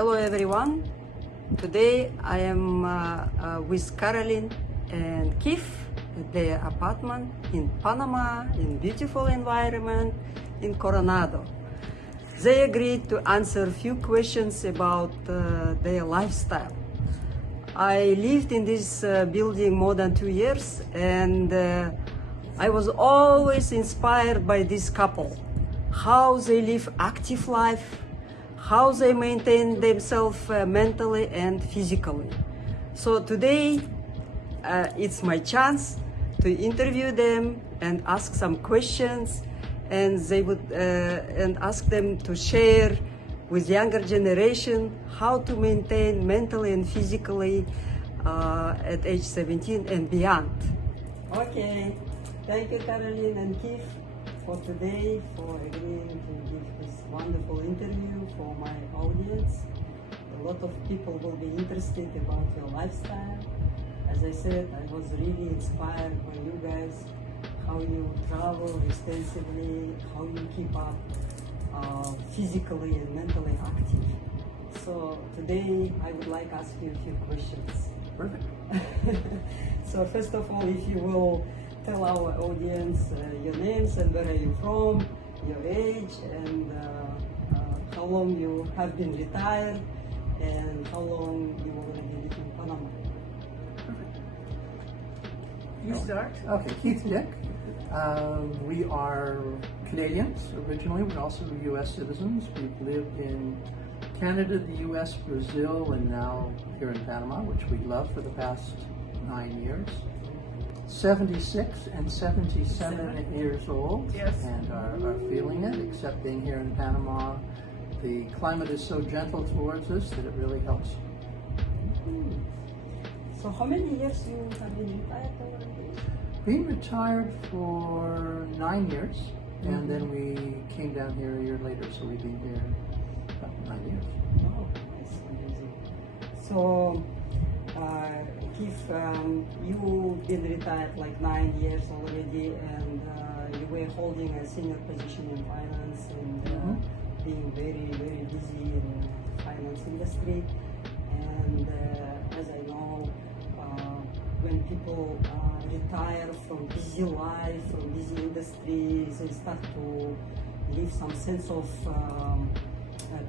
Hello everyone. Today I am with Caroline and Keith at their apartment in Panama in beautiful environment in Coronado. They agreed to answer a few questions about their lifestyle. I lived in this building more than 2 years, and I was always inspired by this couple, how they live active life, how they maintain themselves mentally and physically. So today it's my chance to interview them and ask some questions, and they would and ask them to share with younger generation how to maintain mentally and physically at age 17 and beyond. Okay, thank you Caroline and Keith for today, for agreeing to give this wonderful interview for my audience. A lot of people will be interested about your lifestyle. As I said, I was really inspired by you guys, how you travel extensively, how you keep up physically and mentally active. So today I would like to ask you a few questions. Perfect. So first of all, if you will tell our audience your names and where are you from, your age, and how long you have been retired, and how long you already live in Panama. Perfect. You start. Okay, Keith Dick. We are Canadians originally. We're also U.S. citizens. We've lived in Canada, the U.S., Brazil, and now here in Panama, which we love for the past 9 years. 76 and 77 years old, Yes. and are feeling it, except being here in Panama. The climate is so gentle towards us that it really helps. So how many years you have been retired already? Been retired for 9 years, and then we came down here a year later, so we've been here about 9 years. Oh, that's amazing. So, Keith, you've been retired like 9 years already, and you were holding a senior position in finance and being very, very busy in the finance industry. And as I know, when people retire from busy life, from busy industry, they start to live some sense of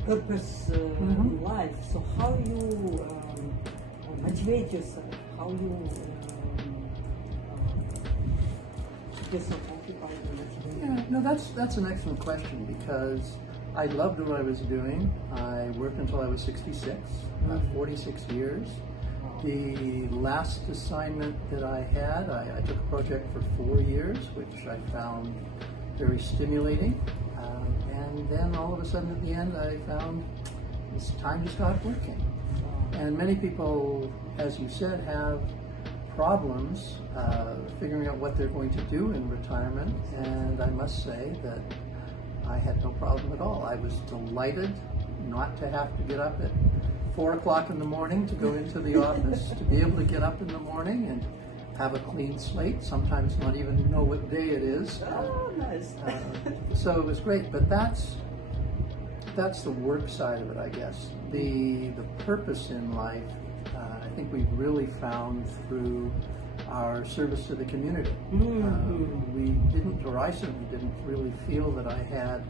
purpose in life. So how you motivate yourself? How you keep yourself occupied and motivated? Yeah, no, that's an excellent question, because I loved what I was doing. I worked until I was 66, 46 years. The last assignment that I had, I took a project for 4 years, which I found very stimulating. And then all of a sudden at the end, I found it's time to start working. And many people, as you said, have problems figuring out what they're going to do in retirement. And I must say that I had no problem at all. I was delighted not to have to get up at 4 o'clock in the morning to go into the office, to be able to get up in the morning and have a clean slate, sometimes not even know what day it is. Oh, nice. So it was great, but that's the work side of it, I guess. The purpose in life, I think we've really found through our service to the community. We didn't, or I certainly didn't really feel that I had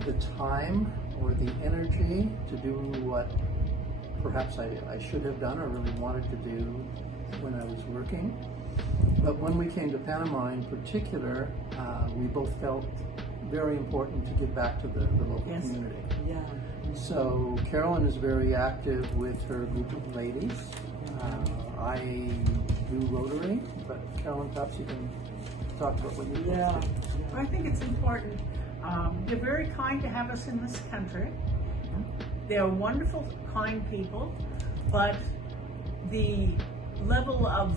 the time or the energy to do what perhaps I should have done or really wanted to do when I was working. But when we came to Panama in particular, we both felt very important to give back to the local community. Yeah. So Carolyn is very active with her group of ladies. I do Rotary, but Carolyn, perhaps you can talk about what you do. Yeah. I think it's important. They're very kind to have us in this country. They're wonderful, kind people, but the level of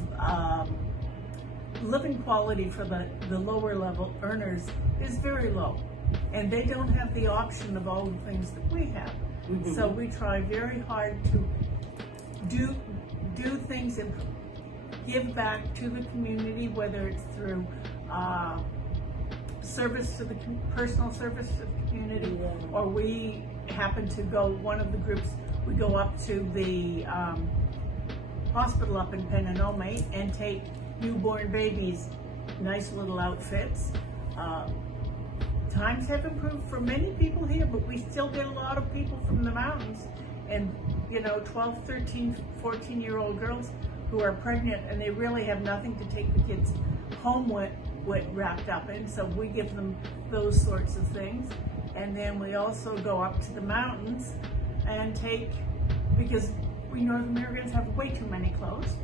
living quality for the lower level earners is very low, and they don't have the option of all the things that we have. So we try very hard to do things and give back to the community, whether it's through service to personal service to the community, or we happen to go, one of the groups We go up to the hospital up in Penanome and take newborn babies, nice little outfits. Times have improved for many people here, but we still get a lot of people from the mountains, and 12, 13, 14-year-old girls who are pregnant, and they really have nothing to take the kids home with wrapped up in, so we give them those sorts of things. And then we also go up to the mountains and take, because we North Americans have way too many clothes,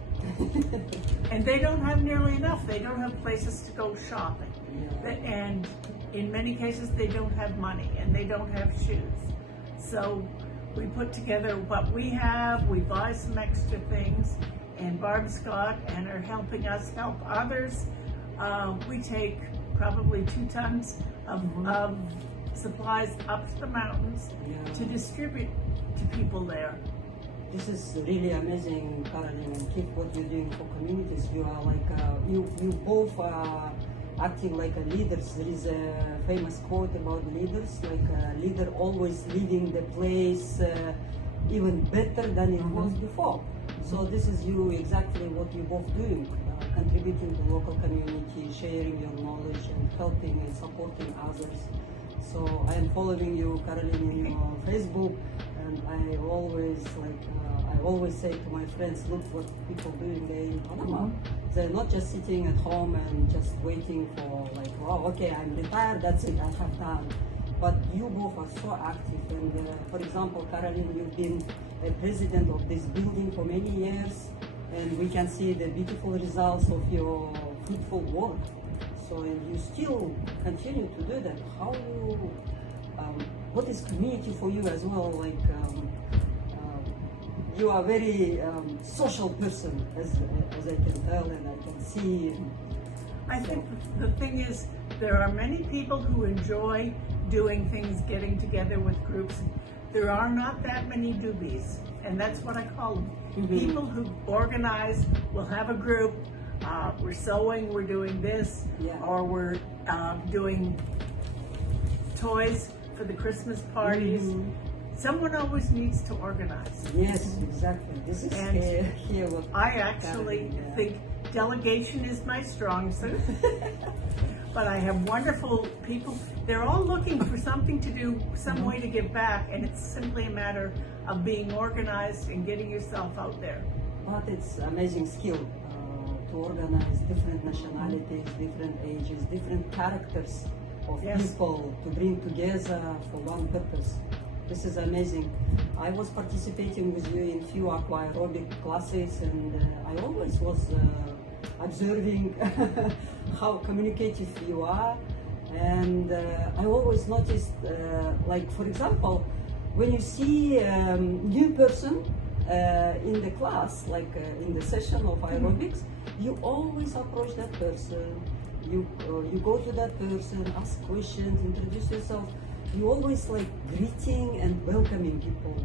and they don't have nearly enough. They don't have places to go shopping. And in many cases, they don't have money and they don't have shoes. So we put together what we have, we buy some extra things, and Barb Scott and are helping us help others. We take probably 2 tons of supplies up to the mountains to distribute to people there. This is really amazing, Caroline, and keep what you're doing for communities. You are like, you both are acting like a leaders. There is a famous quote about leaders, like a leader always leading the place even better than it was before. So this is you exactly what you both doing, contributing to local community, sharing your knowledge and helping and supporting others. So I am following you, Caroline, in your Facebook, and I always say to my friends, look what people doing there in Panama. They're not just sitting at home and just waiting for like, wow, okay, I'm retired, that's it, I have done. But you both are so active, and for example, Caroline, you've been a president of this building for many years, and we can see the beautiful results of your fruitful work. So and you still continue to do that. How you, what is community for you as well? Like you are a very social person, as I can tell and I can see. I think the thing is, there are many people who enjoy doing things, getting together with groups. There are not that many doobies, and that's what I call them. People who organize, will have a group, we're sewing, we're doing this, or we're doing toys for the Christmas parties. Someone always needs to organize. Yes, exactly. This is here what I actually think delegation is my strong suit. But I have wonderful people. They're all looking for something to do, some way to give back, and it's simply a matter of being organized and getting yourself out there. But it's amazing skill to organize different nationalities, different ages, different characters of people to bring together for one purpose. This is amazing. I was participating with you in few aqua aerobic classes, and I always was observing how communicative you are, and I always noticed, like for example, when you see a new person in the class, like in the session of aerobics, you always approach that person, you go to that person, ask questions, introduce yourself. You always like greeting and welcoming people.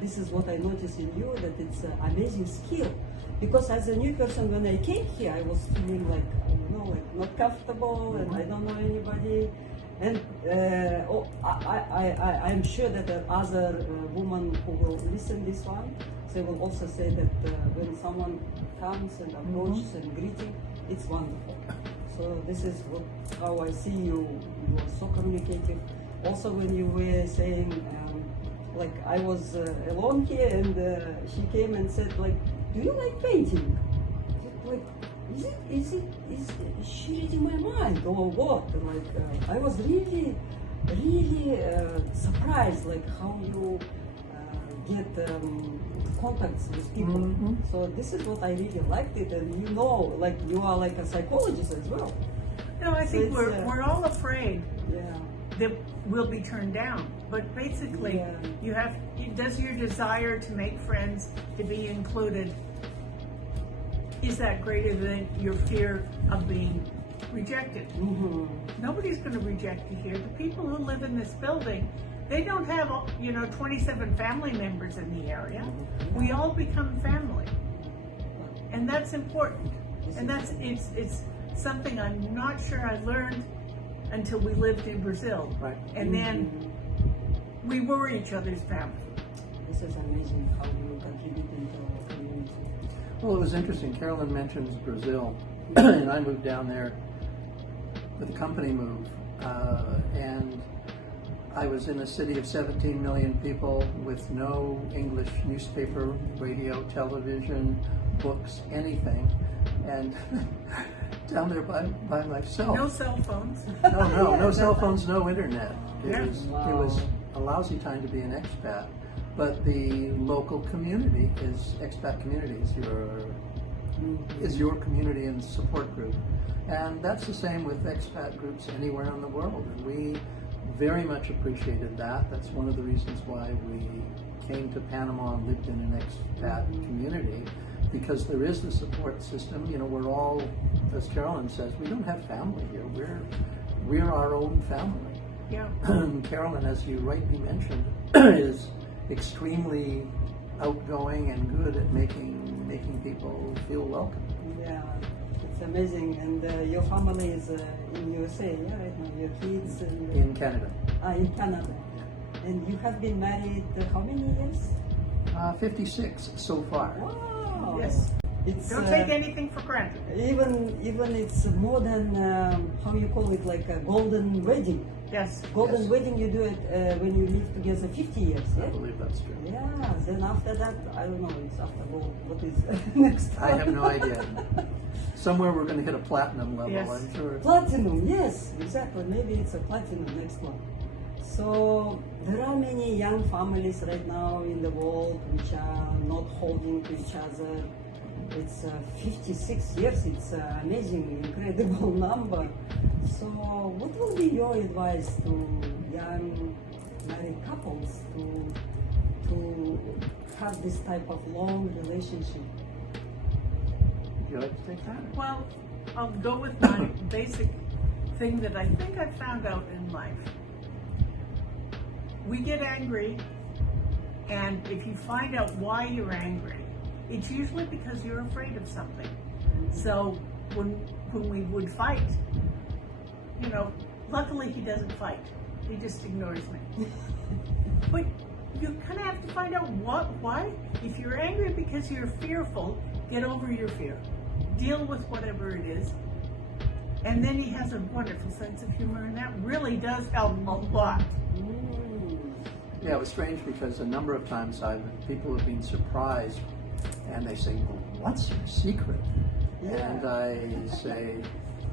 This is what I noticed in you, that it's an amazing skill. Because as a new person, when I came here, I was feeling like, like not comfortable, and I don't know anybody. And I'm sure that there are other women who will listen this one, they will also say that when someone comes and approaches and greeting, it's wonderful. So this is how I see you. You are so communicative. Also, when you were saying, like I was alone here, and she came and said, like, do you like painting? Like, is she reading my mind or what? And like, I was really surprised, like how you get contacts with people. So this is what I really liked it, and like you are like a psychologist as well. No, I think we're all afraid that we'll be turned down. But basically, does your desire to make friends, to be included, is that greater than your fear of being rejected? Nobody's going to reject you here. The people who live in this building, they don't have 27 family members in the area. We all become family, and that's important. And it's something I'm not sure I learned until we lived in Brazil. And then we were each other's family. This is amazing how you contribute into the community. Well, it was interesting. Carolyn mentions Brazil, and I moved down there with a company move, and I was in a city of 17 million people with no English newspaper, radio, television, books, anything, and down there by myself. No cell phones. No cell phones, no internet. Yeah. It was a lousy time to be an expat. But the local community is expat communities. Is your community and support group, and that's the same with expat groups anywhere in the world. And we very much appreciated that. That's one of the reasons why we came to Panama and lived in an expat community, because there is the support system. You know, we're all, as Carolyn says, we don't have family here. We're our own family. Yeah. Carolyn, as you rightly mentioned, is extremely outgoing and good at making people feel welcome. Yeah, it's amazing. And your family is in USA, yeah, right now. Your kids In Canada. In Canada. And you have been married how many years? 56 so far. Wow. Yes. It's Don't take anything for granted. even it's more than how you call it, like a golden wedding. Yes. Golden Yes. wedding, you do it when you live together 50 years. I Yeah. believe that's true. Yeah. Then after that, I don't know. It's after gold. What is next? I have no idea. Somewhere we're going to hit a platinum level, Yes. I'm sure. Platinum, yes, exactly. Maybe it's a platinum next one. So there are many young families right now in the world which are not holding to each other. It's 56 years. It's an amazing, incredible number. So what will be your advice to young married couples to have this type of long relationship? Would you like to take that? Well, I'll go with my basic thing that I think I've found out in life. We get angry, and if you find out why you're angry, it's usually because you're afraid of something. So when we would fight, you know, luckily he doesn't fight. He just ignores me. But you kind of have to find out why. If you're angry because you're fearful, get over your fear. Deal with whatever it is. And then he has a wonderful sense of humor, and that really does help a lot. Yeah, it was strange because a number of times people have been surprised, and they say, well, what's your secret? Yeah. And I say,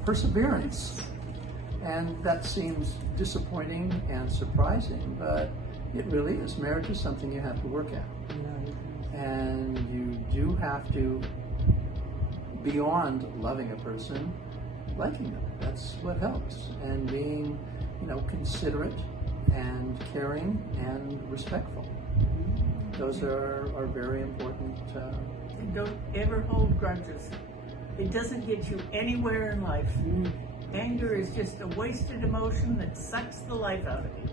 perseverance. And that seems disappointing and surprising, but it really is. Marriage is something you have to work at. And you do have to, beyond loving a person, liking them. That's what helps. And being, considerate and caring and respectful. Those are very important. And don't ever hold grudges. It doesn't get you anywhere in life. Anger is just a wasted emotion that sucks the life out of you.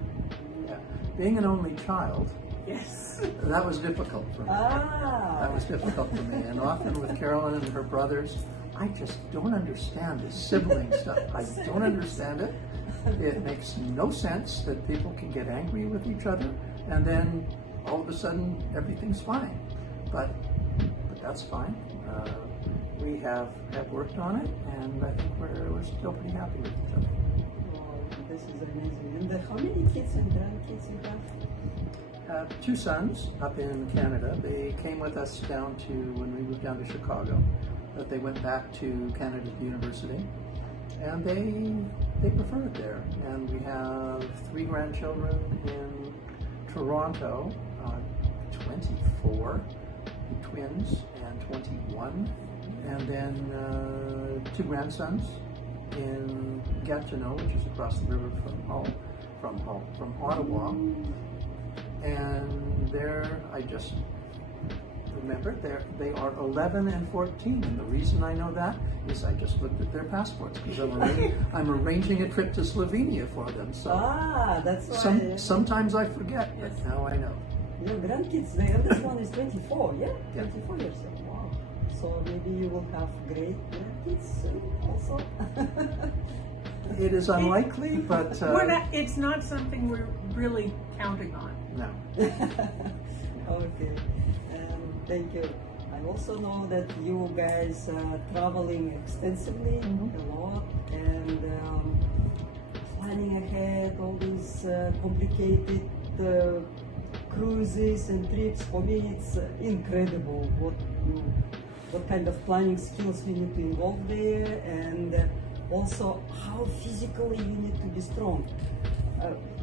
Yeah. Being an only child, Yes. that was difficult for me. That was difficult for me. And often with Carolyn and her brothers, I just don't understand this sibling stuff. I don't understand it. It makes no sense that people can get angry with each other and then all of a sudden everything's fine. But that's fine. We have worked on it, and I think we're still pretty happy with each other. Wow, this is amazing. And how many kids and grandkids you have? 2 sons up in Canada. They came with us when we moved down to Chicago, but they went back to Canada's university, and they prefer it there. And we have 3 grandchildren in Toronto, 24 twins and 21, and then 2 grandsons in Gatineau, which is across the river from Ottawa. And I just remembered they are 11 and 14, and the reason I know that is I just looked at their passports because I'm arranging a trip to Slovenia for them. So that's why. sometimes I forget, but now I know. Your grandkids, the eldest one is 24, yeah? Yeah. 24 years old, wow. So maybe you will have great grandkids soon also. It is unlikely, but it's not something we're really counting on. no. Okay, thank you. I also know that you guys are traveling extensively a lot and planning ahead all these complicated cruises and trips. For me, it's incredible what kind of planning skills you need to involve there, and also how physically you need to be strong.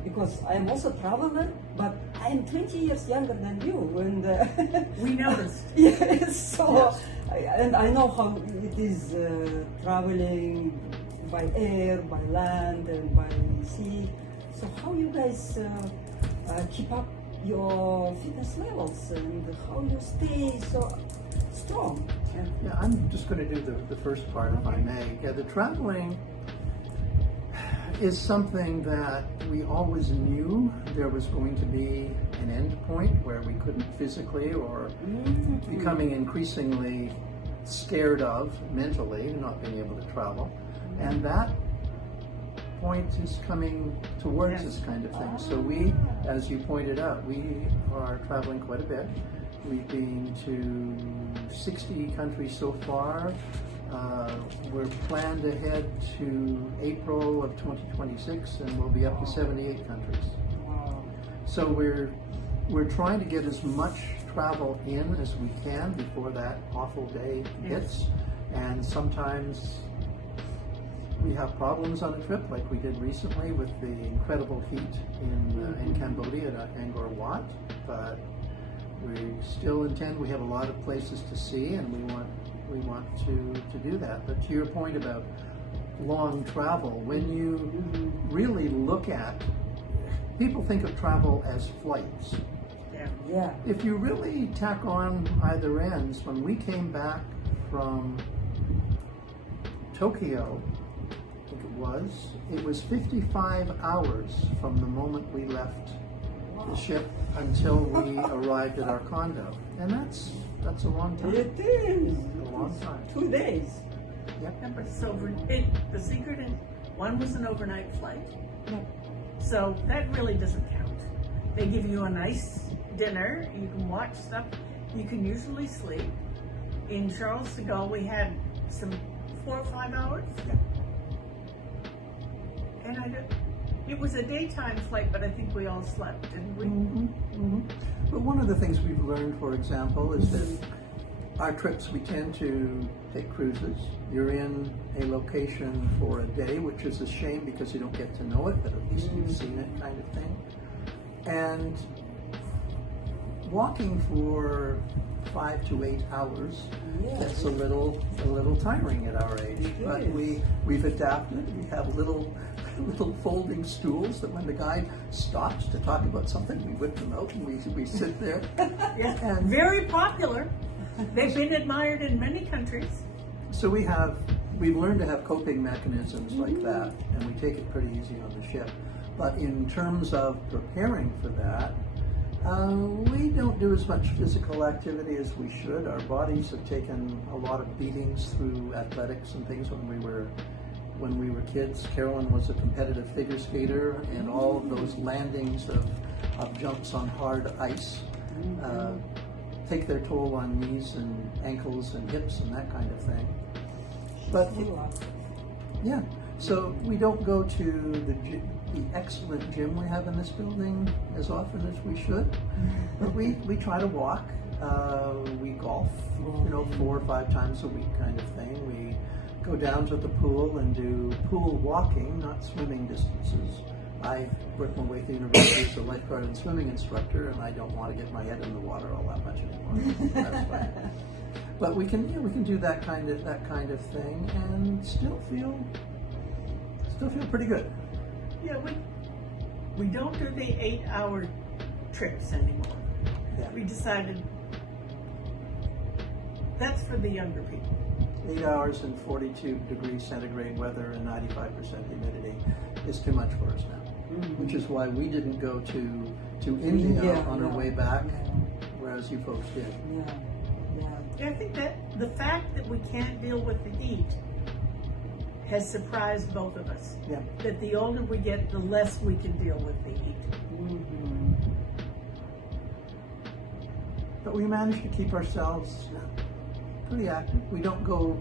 Because I am also a traveler, but I am 20 years younger than you, and We noticed. yes, so Yes. and I know how it is traveling by air, by land, and by sea. So how you guys keep up your fitness levels and how you stay so strong? Yeah, I'm just going to do the first part, if I may. Yeah, the traveling is something that we always knew there was going to be an end point where we couldn't physically, or becoming increasingly scared of mentally, not being able to travel. And that point is coming towards this kind of thing. So we, as you pointed out, we are traveling quite a bit. We've been to 60 countries so far. We're planned ahead to April of 2026, and we'll be up to 78 countries. So we're trying to get as much travel in as we can before that awful day hits. And sometimes we have problems on a trip, like we did recently with the incredible heat in Cambodia at Angkor Wat. But we still intend. We have a lot of places to see, and we want to do that. But to your point about long travel, when you really look at, people think of travel as flights. Yeah. If you really tack on either ends, when we came back from Tokyo, I think it was 55 hours from the moment we left the ship until we arrived at our condo. And that's a long time. It is. A long time. 2 days. Yep. Yeah, but the secret is, one was an overnight flight. Yeah. So that really doesn't count. They give you a nice dinner, you can watch stuff, you can usually sleep. In Charles de Gaulle we had some 4 or 5 hours. Yeah. And it was a daytime flight, but I think we all slept, didn't we? But one of the things we've learned, for example, is that our trips, we tend to take cruises. You're in a location for a day, which is a shame because you don't get to know it, but at least you've seen it, kind of thing. And walking for 5 to 8 hours gets a little tiring at our age. But we've adapted. We have little folding stools that when the guide stops to talk about something, we whip them out and we sit there. Yeah, And very popular. They've been admired in many countries. so we've learned to have coping mechanisms like that, and we take it pretty easy on the ship. But in terms of preparing for that, we don't do as much physical activity as we should. Our bodies have taken a lot of beatings through athletics and things when we were kids. Carolyn was a competitive figure skater, and all of those landings of jumps on hard ice take their toll on knees and ankles and hips and that kind of thing. But yeah, so we don't go to the excellent gym we have in this building as often as we should, but we try to walk. We golf, 4 or 5 times a week, kind of thing. We go down to the pool and do pool walking, not swimming distances. I worked my way through university as a lifeguard and swimming instructor, and I don't want to get my head in the water all that much anymore. That's fine. But we can do that kind of thing and still feel pretty good. Yeah, we don't do the 8-hour trips anymore. Yeah. We decided that's for the younger people. 8 hours in 42 degrees centigrade weather and 95% humidity is too much for us now. Which is why we didn't go to India on our way back, whereas you folks did. Yeah, I think that the fact that we can't deal with the heat has surprised both of us. Yeah. That the older we get, the less we can deal with the heat. but we manage to keep ourselves pretty active. We don't go,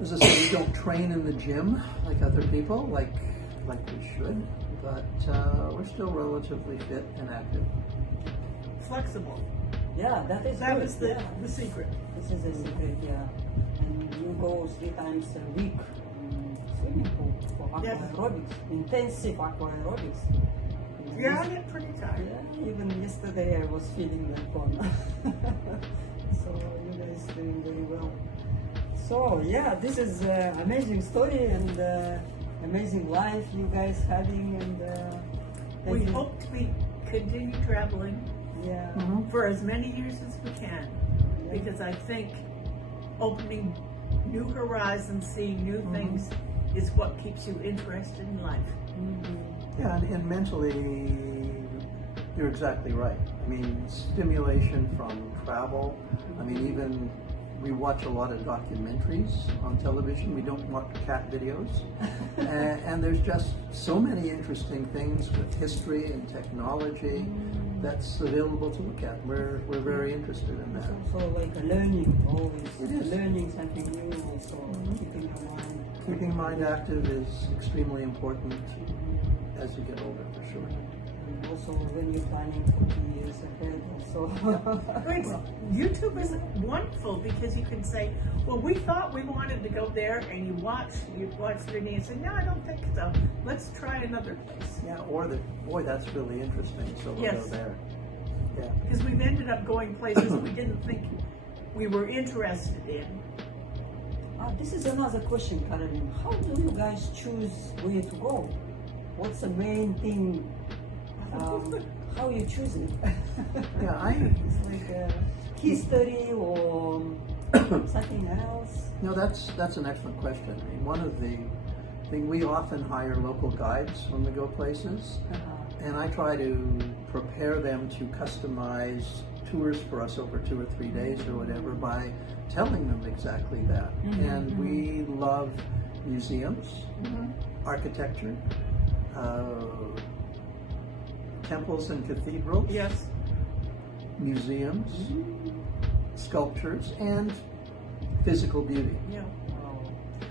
as I say, we don't train in the gym like other people, like we should, but we're still relatively fit and active. Flexible. Yeah, that is That good. was the secret. This is a secret, yeah. And you go 3 times a week in swimming pool for aqua aerobics, intensive aqua aerobics. Yeah, I get pretty tired. Yeah, even yesterday I was feeling that fun. So you guys doing very well. So yeah, this is an amazing story and amazing life you guys having, and We thank you. hope to continue traveling Yeah. for as many years as we can, because I think opening new horizons, seeing new things, is what keeps you interested in life. Yeah, and mentally, you're exactly right. I mean, stimulation from travel. I mean, even we watch a lot of documentaries on television. We don't watch cat videos. And there's just so many interesting things with history and technology that's available to look at. We're very interested in that. It's also like a learning, always It is. learning something new, also keeping your mind. Keeping mind active is extremely important as you get older, for sure. And also when you're planning for 2 years ahead, also. Great. YouTube is wonderful because you can say, well, we thought we wanted to go there, and you watch your knee and say, no, I don't think so. Let's try another place. Yeah, or boy, that's really interesting, so we'll Yes. go there. Yeah. Because we've ended up going places we didn't think we were interested in. This is another question, Caroline. How do you guys choose where to go? What's the main thing? How you choose it? Yeah, It's like history or something else? No, that's an excellent question. I mean, one of the thing, we often hire local guides when we go places, and I try to prepare them to customize tours for us over 2 or 3 days or whatever by telling them exactly that. And we love museums, architecture, temples and cathedrals, Yes. museums, sculptures, and physical beauty. Yeah.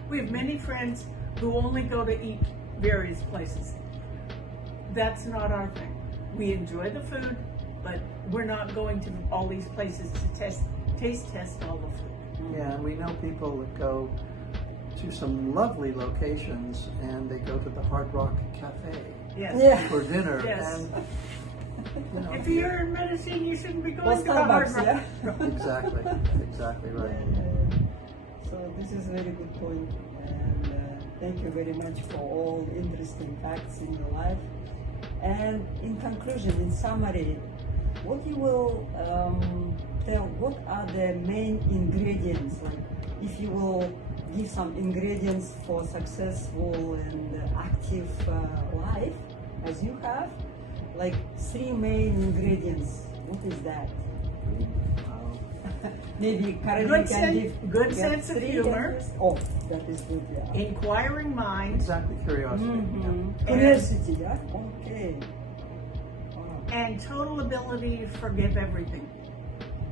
We have many friends who only go to eat various places. That's not our thing. We enjoy the food, but we're not going to all these places to taste test all the food. Yeah, and we know people that go to some lovely locations and they go to the Hard Rock Cafe Yes. Yeah. for dinner. Yes. And, you know, If you're in medicine, you shouldn't be Or going to the Hard Starbucks, Rock. yeah? exactly right. So this is a very good point, and thank you very much for all interesting facts in your life. And in conclusion, in summary, what you will tell, what are the main ingredients? Like, if you will give some ingredients for successful and active life, as you have, like 3 main ingredients. What is that? Maybe Caroline can give good sense of 3 humor. answers. Oh, that is good, yeah. Inquiring mind Exactly, curiosity. Curiosity, yeah? Okay. Wow. and total ability to forgive everything.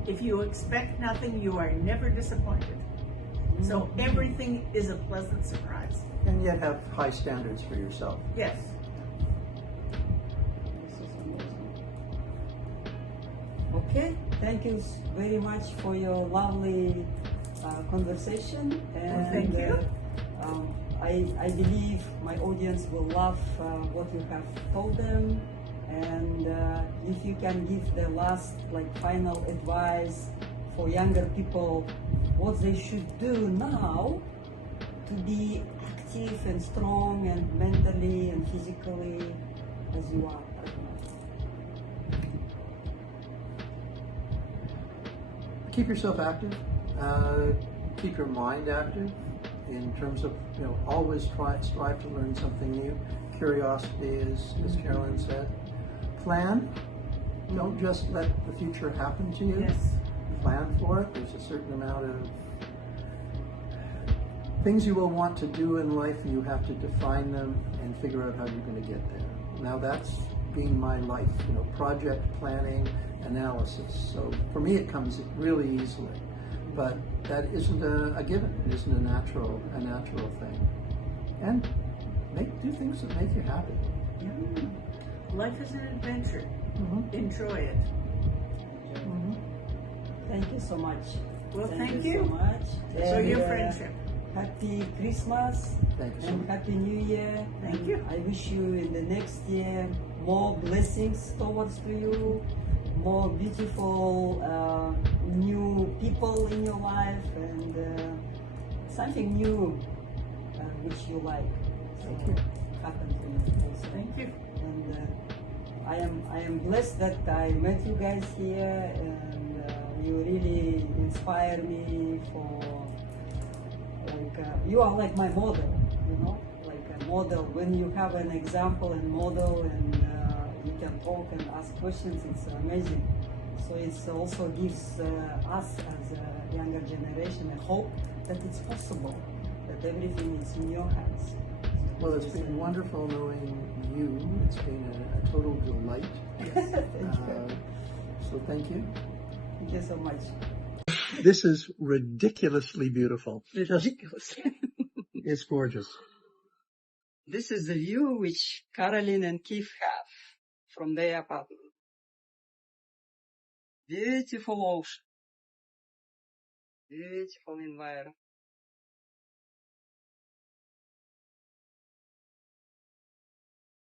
If you expect nothing, you are never disappointed. So everything is a pleasant surprise. And yet have high standards for yourself. Yes. This is amazing. Okay, thank you very much for your lovely conversation. And thank you. I believe my audience will love what you have told them. And if you can give the last, like, final advice for younger people, what they should do now to be active and strong and mentally and physically as you are right now. Keep yourself active. Keep your mind active in terms of, always strive to learn something new. Curiosity, as Carolyn said. Plan. Don't just let the future happen to you. Yes. Plan for it. There's a certain amount of things you will want to do in life, and you have to define them and figure out how you're going to get there. Now that's being my life, project planning, analysis. So for me it comes really easily, but that isn't a given. It isn't a natural thing. And do things that make you happy. Yeah. Life is an adventure. Enjoy it. Thank you so much. Well, thank you you. so much. So And, your friendship. Happy Christmas Thank you so and much. Happy New Year. Thank you. I wish you in the next year more blessings towards to you, more beautiful new people in your life, and something new which you like. Thank you. Happen to you also. Thank you. And I am blessed that I met you guys here, and you really inspire me for, like, you are like my model, like a model. When you have an example and model, and you can talk and ask questions, it's amazing. So it also gives us as a younger generation a hope that it's possible, that everything is in your hands. Well, it's been wonderful knowing you. It's been a total delight. Thank you. So thank you. Thank you so much. This is ridiculously beautiful. Ridiculous. It's gorgeous. This is the view which Caroline and Keith have from their apartment. Beautiful ocean. Beautiful environment.